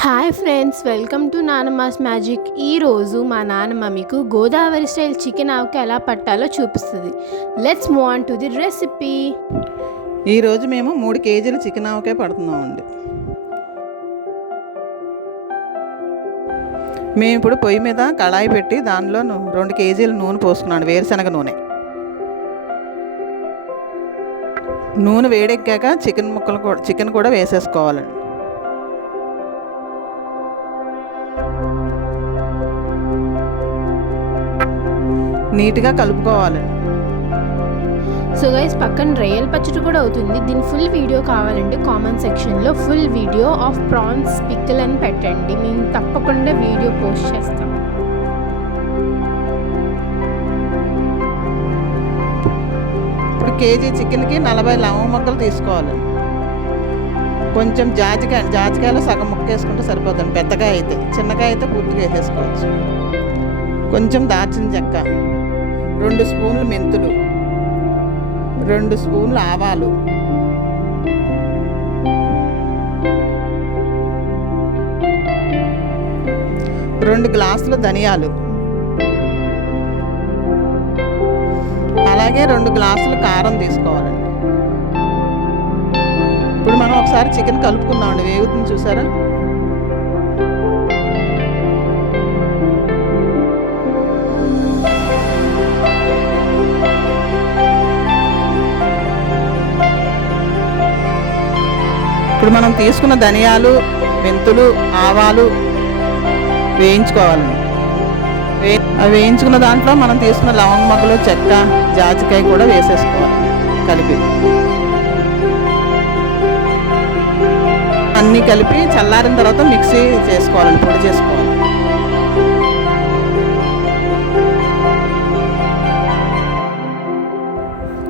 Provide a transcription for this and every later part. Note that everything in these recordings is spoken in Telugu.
Hi friends, welcome to Nanamma's magic. ఈరోజు మా నానమ్మ మీకు గోదావరి స్టైల్ చికెన్ ఆవకాయ ఎలా పట్టాలో చూపిస్తుంది. Let's move on to the recipe. ఈరోజు మేము 3 కేజీల చికెన్ ఆవకాయ పడుతున్నామండి. మేము ఇప్పుడు పొయ్యి మీద కళాయి పెట్టి దానిలో 2 కేజీల నూనె పోసుకున్నాను, వేరుశనగ నూనె. నూనె వేడెక్కాక చికెన్ కూడా వేసేసుకోవాలండి. నీట్గా కలుపుకోవాలండి. సో గైస్, పక్కన రొయ్యల పచ్చడి కూడా అవుతుంది. దీని ఫుల్ వీడియో కావాలంటే కామెంట్ సెక్షన్లో full video of prawns pickle అని పెట్టండి, మేము తప్పకుండా వీడియో పోస్ట్ చేస్తాం. ఇప్పుడు కేజీ చికెన్కి 40 లవంగ ముక్కలు తీసుకోవాలి. కొంచెం జాజికాయలో సగం ముక్క వేసుకుంటే సరిపోతుంది, పెద్దకాయ అయితే. చిన్నకాయ అయితే పూర్తిగా వేసేసుకోవచ్చు. కొంచెం దాల్చిన చెక్క, 2 స్పూన్లు మెంతులు, 2 స్పూన్లు ఆవాలు, 2 గ్లాసులు ధనియాలు, అలాగే 2 గ్లాసులు కారం తీసుకోవాలండి. ఇప్పుడు మనం ఒకసారి చికెన్ కలుపుకుందామండి. వేగుతుంది చూసారా? ఇప్పుడు మనం తీసుకున్న ధనియాలు, మెంతులు, ఆవాలు వేయించుకోవాలండి. అవి వేయించుకున్న దాంట్లో మనం తీసుకున్న లవంగ మొగ్గలు, చెక్క, జాజికాయ కూడా వేసేసుకోవాలి కలిపి. అన్నీ కలిపి చల్లారిన తర్వాత మిక్సీ చేసుకోవాలండి, పొడి చేసుకోవాలి.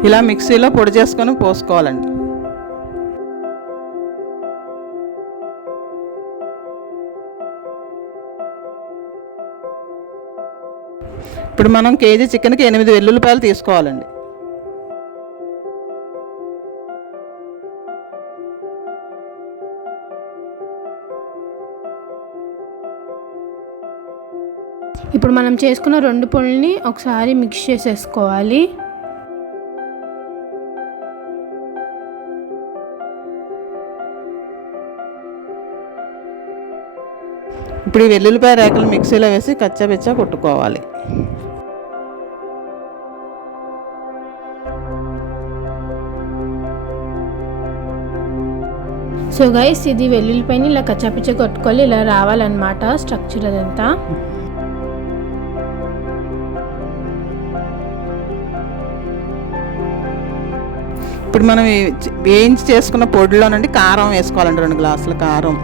ఇలా మిక్సీలో పొడి చేసుకొని పోసుకోవాలండి. ఇప్పుడు మనం కేజీ చికెన్కి 8 వెల్లుల్లిపాయలు తీసుకోవాలండి. ఇప్పుడు మనం చేసుకున్న 2 పొడిని ఒకసారి మిక్స్ చేసేసుకోవాలి. ఇప్పుడు ఈ వెల్లుల్లిపాయ రేకలు మిక్సీలో వేసి కచ్చాపిచ్చా కొట్టుకోవాలి. సో గైస్, ఇది వెల్లుల్లిపాయని ఇలా కచ్చాపిచ్చ కొట్టుకోవాలి. ఇలా రావాలన్నమాట స్ట్రక్చర్ అదంతా. ఇప్పుడు మనం వేయించి చేసుకున్న పొడిలో నుండి కారం వేసుకోవాలండి. 2 గ్లాసుల కారం,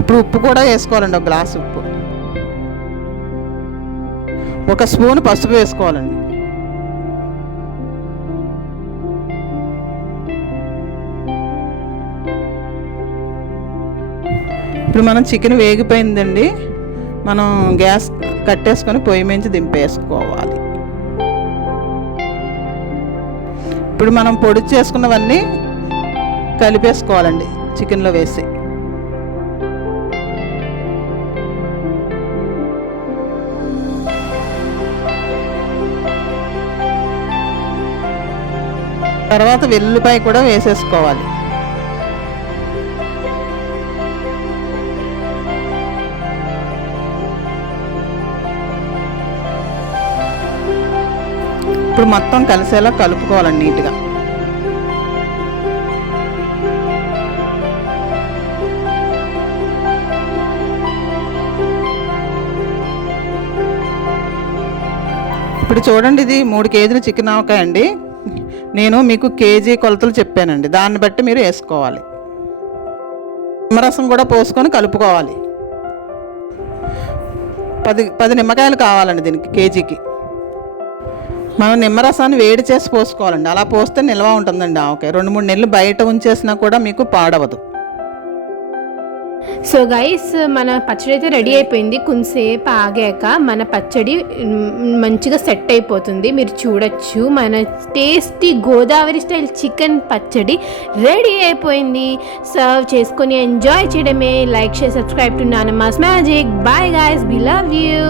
ఇప్పుడు ఉప్పు కూడా వేసుకోవాలండి. 1 గ్లాసు ఉప్పు, 1 స్పూన్ పసుపు వేసుకోవాలండి. ఇప్పుడు మనం చికెన్ వేగిపోయిందండి. మనం గ్యాస్ కట్టేసుకొని పొయ్యి మించి దింపేసుకోవాలి. ఇప్పుడు మనం పొడి చేసుకున్నవన్నీ కలిపేసుకోవాలండి చికెన్లో వేసి. తర్వాత వెల్లుల్లిపాయ కూడా వేసేసుకోవాలి. ఇప్పుడు మొత్తం కలిసేలా కలుపుకోవాలండి నీట్గా. ఇప్పుడు చూడండి, ఇది 3 కేజీల చికెన్ ఆవకాయ అండి. నేను మీకు కేజీ కొలతలు చెప్పానండి, దాన్ని బట్టి మీరు వేసుకోవాలి. నిమ్మరసం కూడా పోసుకొని కలుపుకోవాలి. 10 నిమ్మకాయలు కావాలండి దీనికి, కేజీకి. మనం నిమ్మరసాన్ని వేడి చేసి పోసుకోవాలండి. అలా పోస్తే నిల్వ ఉంటుందండి ఆవకాయ. 2-3 నెలలు బయట ఉంచేసినా కూడా మీకు పాడవదు. సో గైస్ మన పచ్చడి అయితే రెడీ అయిపోయింది. కొంతసేపు ఆగాక మన పచ్చడి మంచిగా సెట్ అయిపోతుంది. మీరు చూడొచ్చు మన టేస్టీ గోదావరి స్టైల్ చికెన్ పచ్చడి రెడీ అయిపోయింది. సర్వ్ చేసుకొని ఎంజాయ్ చేయడమే. Like share subscribe to Nanamma's magic. Bye guys, we love you.